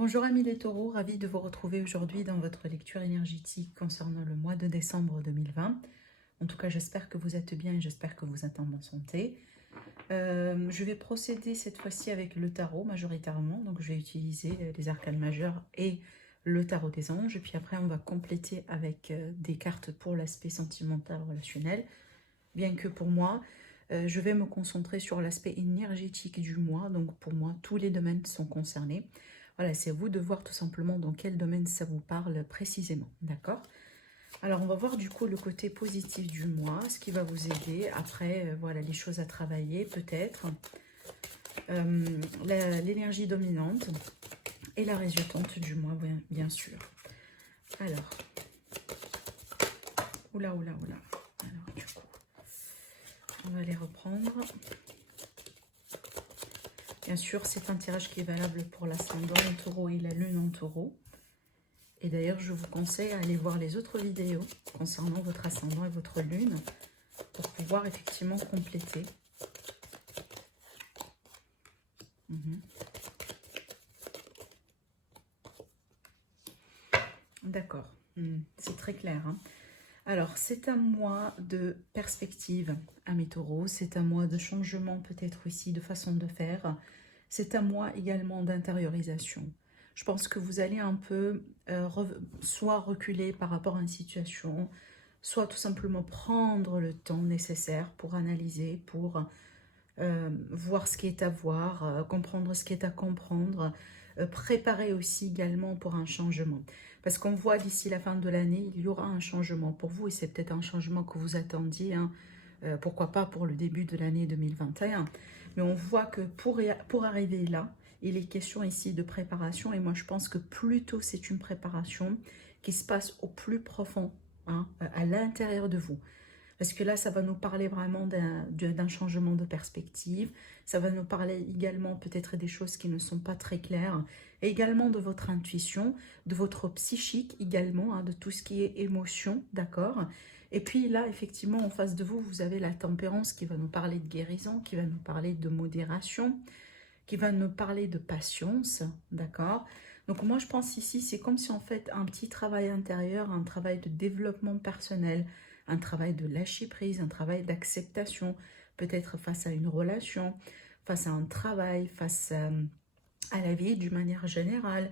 Bonjour amis les taureaux, ravi de vous retrouver aujourd'hui dans votre lecture énergétique concernant le mois de décembre 2020. En tout cas, j'espère que vous êtes bien et j'espère que vous êtes en bonne santé. Je vais procéder cette fois-ci avec le tarot majoritairement. Donc je vais utiliser les arcanes majeures et le tarot des anges. Et puis après, on va compléter avec des cartes pour l'aspect sentimental relationnel. Bien que pour moi, je vais me concentrer sur l'aspect énergétique du mois. Donc pour moi, tous les domaines sont concernés. Voilà, c'est à vous de voir tout simplement dans quel domaine ça vous parle précisément, d'accord? Alors, on va voir du coup le côté positif du mois, ce qui va vous aider. Après, voilà, les choses à travailler peut-être. L'énergie dominante et la résultante du mois, bien sûr. Alors, oula. Alors, du coup, on va les reprendre. Bien sûr, c'est un tirage qui est valable pour l'ascendant en taureau et la lune en taureau. Et d'ailleurs, je vous conseille à aller voir les autres vidéos concernant votre ascendant et votre lune pour pouvoir effectivement compléter. D'accord, c'est très clair. Hein. Alors, c'est un mois de perspective à mes taureaux, c'est un mois de changement peut-être aussi de façon de faire. C'est un mois également d'intériorisation. Je pense que vous allez un peu soit reculer par rapport à une situation, soit tout simplement prendre le temps nécessaire pour analyser, pour voir ce qui est à voir, comprendre ce qui est à comprendre, préparer aussi également pour un changement. Parce qu'on voit d'ici la fin de l'année, il y aura un changement pour vous et c'est peut-être un changement que vous attendiez, hein, pourquoi pas pour le début de l'année 2021. Mais on voit que pour arriver là, il est question ici de préparation et moi je pense que plutôt c'est une préparation qui se passe au plus profond, hein, à l'intérieur de vous. Parce que là, ça va nous parler vraiment d'un changement de perspective. Ça va nous parler également peut-être des choses qui ne sont pas très claires. Et également de votre intuition, de votre psychique également, hein, de tout ce qui est émotion, d'accord? Et puis là, effectivement, en face de vous, vous avez la tempérance qui va nous parler de guérison, qui va nous parler de modération, qui va nous parler de patience, d'accord? Donc moi, je pense ici, c'est comme si en fait un petit travail intérieur, un travail de développement personnel, un travail de lâcher prise, un travail d'acceptation, peut-être face à une relation, face à un travail, face à la vie d'une manière générale,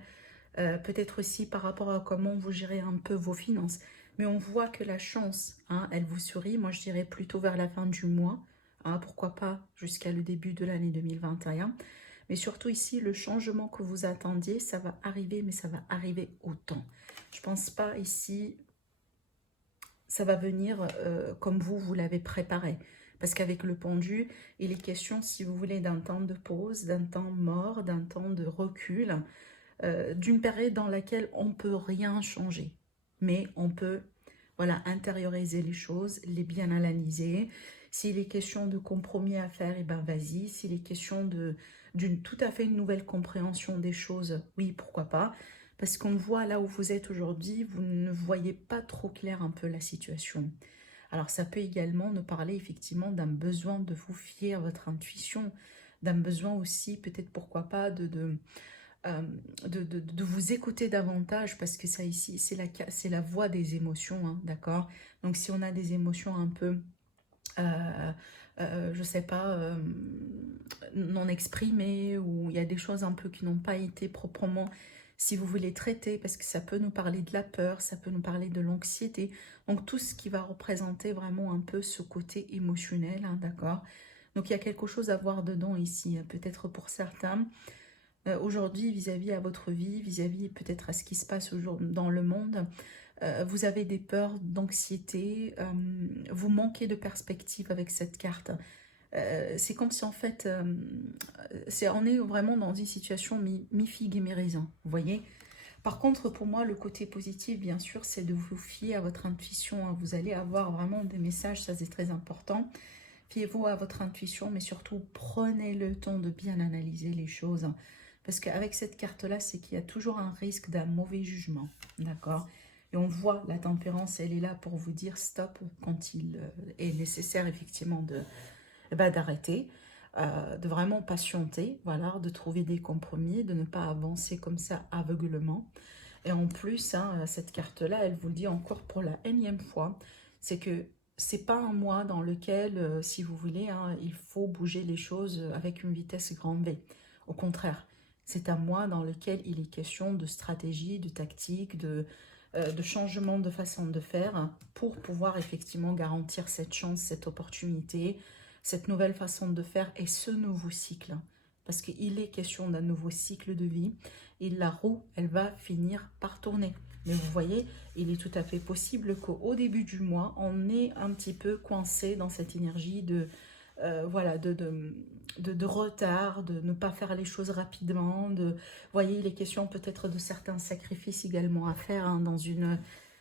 peut-être aussi par rapport à comment vous gérez un peu vos finances. Mais on voit que la chance, hein, elle vous sourit, moi je dirais plutôt vers la fin du mois, hein, pourquoi pas jusqu'à le début de l'année 2021. Mais surtout ici, le changement que vous attendiez, ça va arriver, mais ça va arriver au temps. Je ne pense pas ici ça va venir comme vous l'avez préparé. Parce qu'avec le pendu, il est question, si vous voulez, d'un temps de pause, d'un temps mort, d'un temps de recul, d'une période dans laquelle on ne peut rien changer. Mais on peut, voilà, intérioriser les choses, les bien analyser. S'il est question de compromis à faire, et ben vas-y. S'il est question d'une tout à fait nouvelle compréhension des choses, oui, pourquoi pas. Parce qu'on voit là où vous êtes aujourd'hui, vous ne voyez pas trop clair un peu la situation. Alors ça peut également nous parler effectivement d'un besoin de vous fier à votre intuition, d'un besoin aussi peut-être pourquoi pas de vous écouter davantage parce que ça ici c'est la voix des émotions, hein, d'accord? Donc si on a des émotions un peu je sais pas, non exprimées, ou il y a des choses un peu qui n'ont pas été proprement, si vous voulez, traiter, parce que ça peut nous parler de la peur, ça peut nous parler de l'anxiété, donc tout ce qui va représenter vraiment un peu ce côté émotionnel, hein, d'accord? Donc il y a quelque chose à voir dedans ici, hein, peut-être pour certains, aujourd'hui vis-à-vis à votre vie, vis-à-vis peut-être à ce qui se passe dans le monde, vous avez des peurs, d'anxiété, vous manquez de perspective avec cette carte. C'est comme si en fait, on est vraiment dans une situation mi-figue et mi-raisin, vous voyez. Par contre, pour moi, le côté positif, bien sûr, c'est de vous fier à votre intuition, hein. Vous allez avoir vraiment des messages, ça c'est très important. Fiez-vous à votre intuition, mais surtout, prenez le temps de bien analyser les choses. Hein. Parce qu'avec cette carte-là, c'est qu'il y a toujours un risque d'un mauvais jugement, d'accord? Et on voit, la tempérance, elle est là pour vous dire stop quand il est nécessaire, effectivement, d'arrêter. de vraiment patienter, voilà, de trouver des compromis, de ne pas avancer comme ça aveuglement. Et en plus, hein, cette carte-là, elle vous le dit encore pour la énième fois, c'est que c'est pas un mois dans lequel, si vous voulez, hein, il faut bouger les choses avec une vitesse grande V. Au contraire, c'est un mois dans lequel il est question de stratégie, de tactique, de changement de façon de faire pour pouvoir effectivement garantir cette chance, cette opportunité, cette nouvelle façon de faire et ce nouveau cycle. Parce qu'il est question d'un nouveau cycle de vie et la roue, elle va finir par tourner. Mais vous voyez, il est tout à fait possible qu'au début du mois, on est un petit peu coincé dans cette énergie voilà, de retard, de ne pas faire les choses rapidement. Vous voyez, il est question peut-être de certains sacrifices également à faire hein, dans une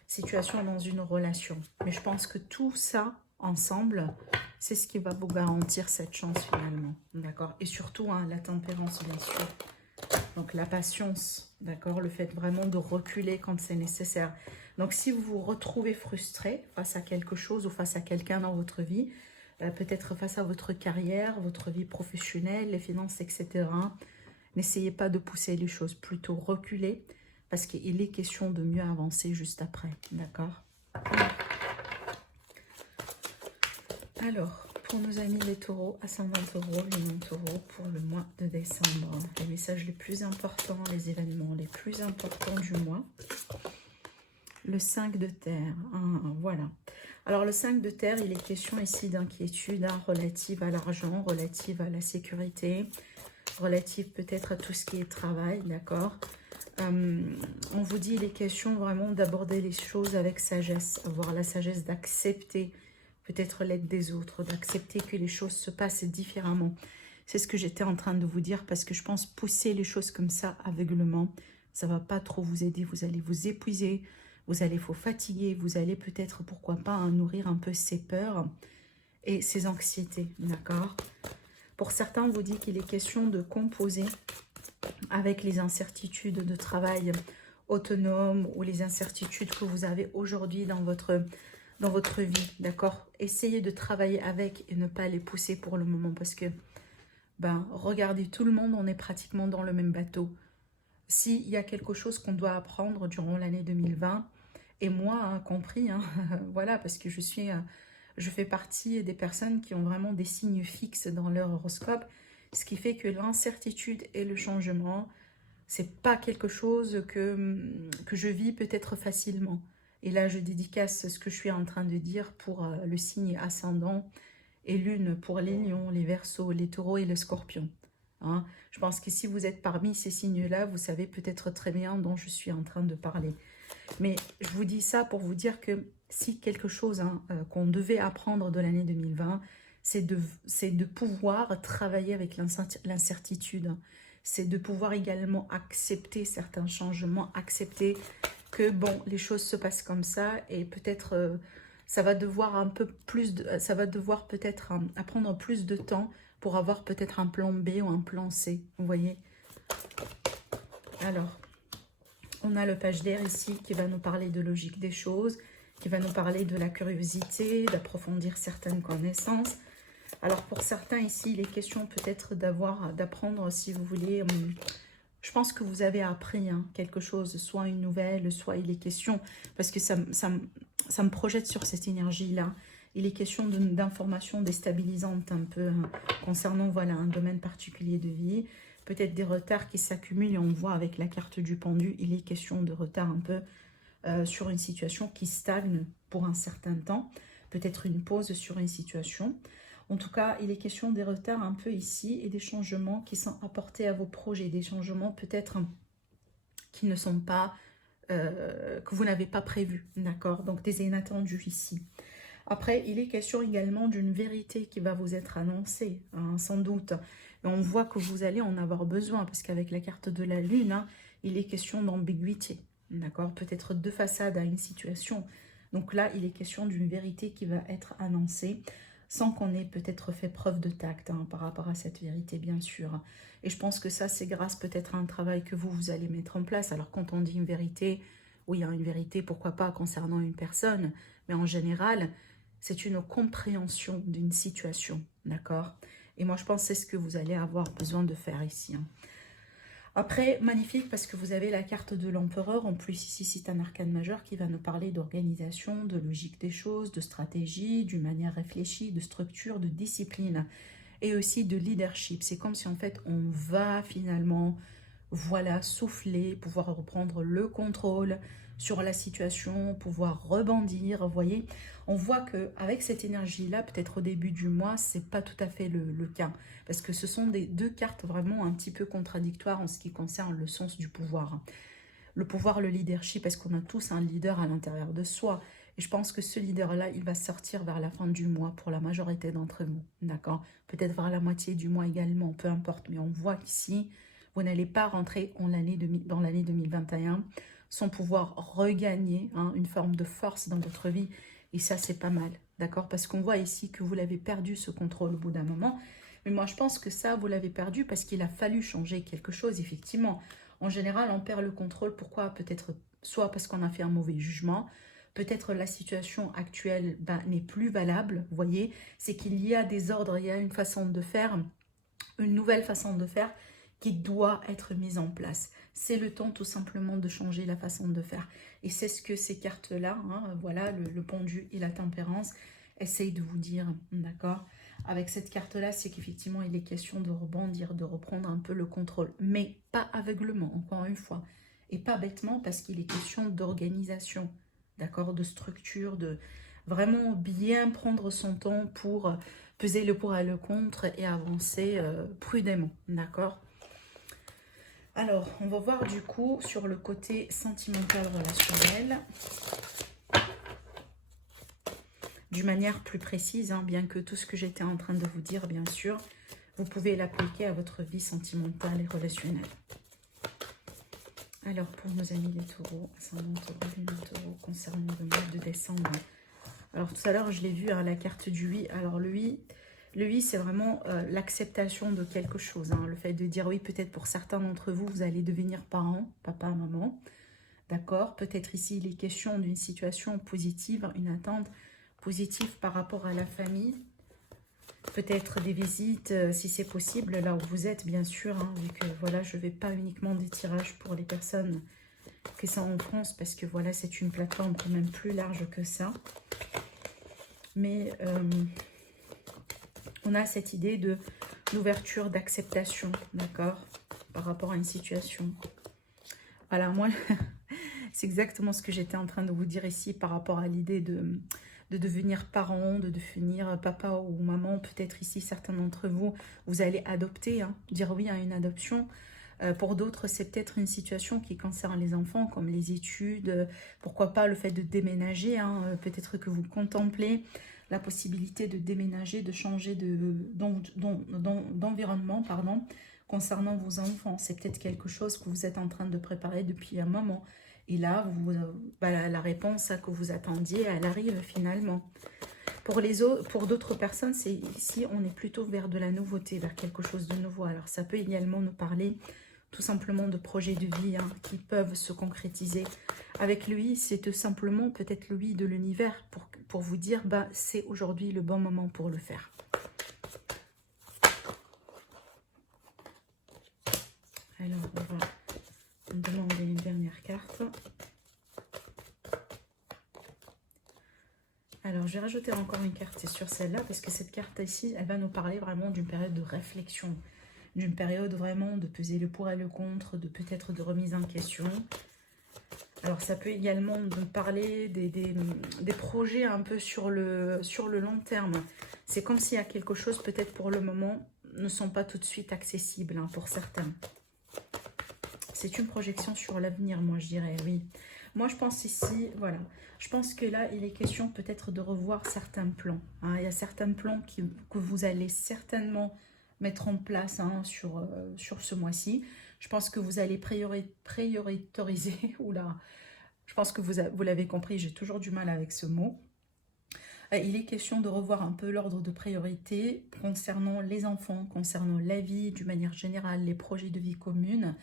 situation, dans une relation. Mais je pense que tout ça, ensemble, c'est ce qui va vous garantir cette chance finalement. D'accord. Et surtout, hein, la tempérance, bien sûr. Donc la patience, d'accord, le fait vraiment de reculer quand c'est nécessaire. Donc si vous vous retrouvez frustré face à quelque chose ou face à quelqu'un dans votre vie, peut-être face à votre carrière, votre vie professionnelle, les finances, etc., n'essayez pas de pousser les choses, plutôt reculer parce qu'il est question de mieux avancer juste après, d'accord? Alors, pour nos amis les taureaux, ascendant taureau, lumière taureau, pour le mois de décembre, les messages les plus importants, les événements les plus importants du mois. Le 5 de terre, voilà. Alors le 5 de terre, il est question ici d'inquiétude relative à l'argent, relative à la sécurité, relative peut-être à tout ce qui est travail, d'accord. On vous dit, il est question vraiment d'aborder les choses avec sagesse, avoir la sagesse d'accepter peut-être l'aide des autres, d'accepter que les choses se passent différemment. C'est ce que j'étais en train de vous dire parce que je pense pousser les choses comme ça aveuglement, ça ne va pas trop vous aider. Vous allez vous épuiser, vous allez vous fatiguer, vous allez peut-être, pourquoi pas, hein, nourrir un peu ces peurs et ces anxiétés, d'accord? Pour certains, on vous dit qu'il est question de composer avec les incertitudes de travail autonome ou les incertitudes que vous avez aujourd'hui dans votre vie, d'accord? Essayez de travailler avec et ne pas les pousser pour le moment parce que, regardez, tout le monde, on est pratiquement dans le même bateau. S'il y a quelque chose qu'on doit apprendre durant l'année 2020, et moi, hein, compris, hein, voilà, parce que je fais partie des personnes qui ont vraiment des signes fixes dans leur horoscope, ce qui fait que l'incertitude et le changement, c'est pas quelque chose que je vis peut-être facilement. Et là, je dédicace ce que je suis en train de dire pour le signe ascendant et lune pour les lions, les verseaux, les taureaux et le scorpion. Hein. Je pense que si vous êtes parmi ces signes-là, vous savez peut-être très bien dont je suis en train de parler. Mais je vous dis ça pour vous dire que si quelque chose hein, qu'on devait apprendre de l'année 2020, c'est de pouvoir travailler avec l'incertitude. C'est de pouvoir également accepter certains changements, accepter que bon, les choses se passent comme ça et peut-être ça va devoir un peu plus, ça va devoir peut-être prendre plus de temps pour avoir peut-être un plan B ou un plan C, vous voyez. Alors, on a le page d'air ici qui va nous parler de logique des choses, qui va nous parler de la curiosité, d'approfondir certaines connaissances. Alors pour certains ici, il est question peut-être d'apprendre, si vous voulez, je pense que vous avez appris hein, quelque chose, soit une nouvelle, soit il est question, parce que ça me projette sur cette énergie-là. Il est question d'informations déstabilisantes un peu hein, concernant voilà, un domaine particulier de vie. Peut-être des retards qui s'accumulent et on voit avec la carte du pendu, il est question de retard un peu sur une situation qui stagne pour un certain temps. Peut-être une pause sur une situation. En tout cas, il est question des retards un peu ici et des changements qui sont apportés à vos projets. Des changements peut-être qui ne sont pas, que vous n'avez pas prévus, d'accord? Donc des inattendus ici. Après, il est question également d'une vérité qui va vous être annoncée, hein, sans doute. Et on voit que vous allez en avoir besoin, parce qu'avec la carte de la Lune, hein, il est question d'ambiguïté, d'accord? Peut-être deux façades à une situation. Donc là, il est question d'une vérité qui va être annoncée, sans qu'on ait peut-être fait preuve de tact hein, par rapport à cette vérité, bien sûr. Et je pense que ça, c'est grâce peut-être à un travail que vous allez mettre en place. Alors, quand on dit une vérité, oui, il y a une vérité, pourquoi pas, concernant une personne, mais en général, c'est une compréhension d'une situation, d'accord? Et moi, je pense que c'est ce que vous allez avoir besoin de faire ici. Hein. Après, magnifique parce que vous avez la carte de l'empereur. En plus, ici, c'est un arcane majeur qui va nous parler d'organisation, de logique des choses, de stratégie, d'une manière réfléchie, de structure, de discipline et aussi de leadership. C'est comme si, en fait, on va finalement, voilà, souffler, pouvoir reprendre le contrôle sur la situation, pouvoir rebondir, vous voyez. On voit qu'avec cette énergie-là, peut-être au début du mois, c'est pas tout à fait le cas. Parce que ce sont deux cartes vraiment un petit peu contradictoires en ce qui concerne le sens du pouvoir. Le pouvoir, le leadership, parce qu'on a tous un leader à l'intérieur de soi. Et je pense que ce leader-là, il va sortir vers la fin du mois pour la majorité d'entre vous. D'accord? Peut-être vers la moitié du mois également, peu importe. Mais on voit qu'ici, vous n'allez pas rentrer dans l'année 2021 sans pouvoir regagner une forme de force dans votre vie. Et ça, c'est pas mal. D'accord? Parce qu'on voit ici que vous l'avez perdu, ce contrôle, au bout d'un moment. Mais moi, je pense que ça, vous l'avez perdu parce qu'il a fallu changer quelque chose, effectivement. En général, on perd le contrôle. Pourquoi? Peut-être soit parce qu'on a fait un mauvais jugement, peut-être la situation actuelle n'est plus valable, vous voyez. C'est qu'il y a des ordres, il y a une façon de faire, une nouvelle façon de faire qui doit être mise en place. C'est le temps tout simplement de changer la façon de faire. Et c'est ce que ces cartes-là, voilà, le pendu et la tempérance, essayent de vous dire, d'accord? Avec cette carte-là, c'est qu'effectivement, il est question de rebondir, de reprendre un peu le contrôle. Mais pas aveuglement, encore une fois. Et pas bêtement, parce qu'il est question d'organisation, d'accord? De structure, de vraiment bien prendre son temps pour peser le pour et le contre et avancer prudemment, d'accord? Alors, on va voir du coup sur le côté sentimental relationnel, d'une manière plus précise, bien que tout ce que j'étais en train de vous dire, bien sûr, vous pouvez l'appliquer à votre vie sentimentale et relationnelle. Alors, pour nos amis les taureaux, ascendant taureau, lune taureau, concernant le mois de décembre. Alors, tout à l'heure, je l'ai vu, la carte du oui. Alors, le oui, c'est vraiment l'acceptation de quelque chose. Le fait de dire oui, peut-être pour certains d'entre vous, vous allez devenir parents, papa, maman. D'accord? Peut-être ici, il est question d'une situation positive, une attente positive par rapport à la famille. Peut-être des visites, si c'est possible, là où vous êtes, bien sûr. Vu que, voilà, je ne vais pas uniquement des tirages pour les personnes qui sont en France, parce que, voilà, c'est une plateforme quand même plus large que ça. Mais on a cette idée d'ouverture, d'acceptation, d'accord, par rapport à une situation. Voilà, moi, c'est exactement ce que j'étais en train de vous dire ici par rapport à l'idée de devenir parent, de devenir papa ou maman. Peut-être ici, certains d'entre vous, vous allez adopter, dire oui à une adoption. Pour d'autres, c'est peut-être une situation qui concerne les enfants, comme les études, pourquoi pas le fait de déménager. Peut-être que vous contemplez la possibilité de déménager, de changer d'environnement, concernant vos enfants. C'est peut-être quelque chose que vous êtes en train de préparer depuis un moment. Et là, la réponse que vous attendiez, elle arrive finalement. Pour d'autres personnes, ici, on est plutôt vers de la nouveauté, vers quelque chose de nouveau. Alors, ça peut également nous parler tout simplement de projets de vie qui peuvent se concrétiser. Avec lui, c'est tout simplement peut-être le oui de l'univers pour vous dire, c'est aujourd'hui le bon moment pour le faire. Alors, on va demander une dernière carte. Alors, je vais rajouter encore une carte, c'est sur celle-là, parce que cette carte ici, elle va nous parler vraiment d'une période de réflexion, d'une période vraiment de peser le pour et le contre, de peut-être de remise en question. Alors, ça peut également nous parler des projets un peu sur le long terme. C'est comme s'il y a quelque chose, peut-être pour le moment, ne sont pas tout de suite accessibles pour certains. C'est une projection sur l'avenir, moi, je dirais, oui. Moi, je pense ici, voilà, je pense que là, il est question peut-être de revoir certains plans. Il y a certains plans que vous allez certainement mettre en place sur ce mois-ci. Je pense que vous allez prioritoriser. Oula, je pense que vous l'avez compris, j'ai toujours du mal avec ce mot. Il est question de revoir un peu l'ordre de priorité concernant les enfants, concernant la vie, d'une manière générale, les projets de vie commune.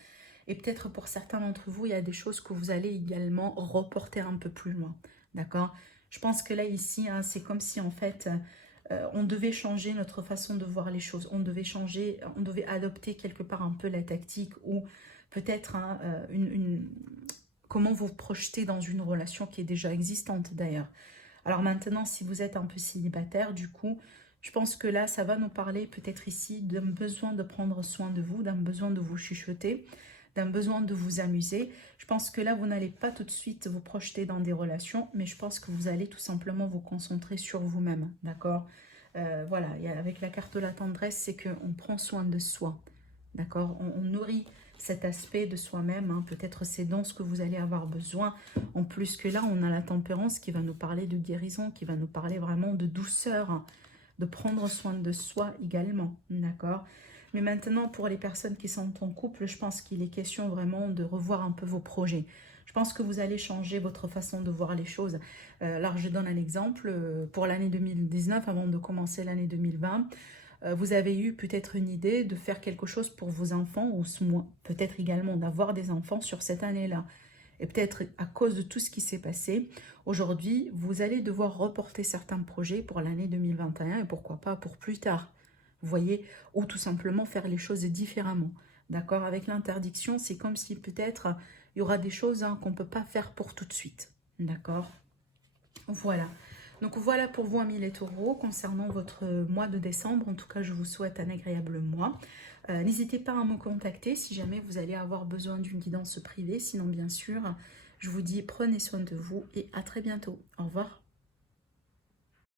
Et peut-être pour certains d'entre vous, il y a des choses que vous allez également reporter un peu plus loin. D'accord? Je pense que là, ici, c'est comme si en fait, on devait changer notre façon de voir les choses, on devait changer, on devait adopter quelque part un peu la tactique ou peut-être hein, comment vous projetez dans une relation qui est déjà existante d'ailleurs. Alors maintenant, si vous êtes un peu célibataire, du coup, je pense que là, ça va nous parler peut-être ici d'un besoin de prendre soin de vous, d'un besoin de vous chuchoter, d'un besoin de vous amuser. Je pense que là, vous n'allez pas tout de suite vous projeter dans des relations, mais je pense que vous allez tout simplement vous concentrer sur vous-même, d'accord? Voilà, et avec la carte de la tendresse, c'est qu'on prend soin de soi, d'accord? On nourrit cet aspect de soi-même, hein. Peut-être c'est dans ce que vous allez avoir besoin. En plus que là, on a la tempérance qui va nous parler de guérison, qui va nous parler vraiment de douceur, hein, de prendre soin de soi également, d'accord? Mais maintenant, pour les personnes qui sont en couple, je pense qu'il est question vraiment de revoir un peu vos projets. Je pense que vous allez changer votre façon de voir les choses. Là, je donne un exemple. Pour l'année 2019, avant de commencer l'année 2020, vous avez eu peut-être une idée de faire quelque chose pour vos enfants ou peut-être également d'avoir des enfants sur cette année-là. Et peut-être à cause de tout ce qui s'est passé, aujourd'hui, vous allez devoir reporter certains projets pour l'année 2021 et pourquoi pas pour plus tard. Vous voyez, ou tout simplement faire les choses différemment. D'accord? Avec l'interdiction, c'est comme si peut-être il y aura des choses hein, qu'on ne peut pas faire pour tout de suite. D'accord? Voilà. Donc voilà pour vous, amis les taureaux, concernant votre mois de décembre. En tout cas, je vous souhaite un agréable mois. N'hésitez pas à me contacter si jamais vous allez avoir besoin d'une guidance privée. Sinon, bien sûr, je vous dis prenez soin de vous et à très bientôt. Au revoir.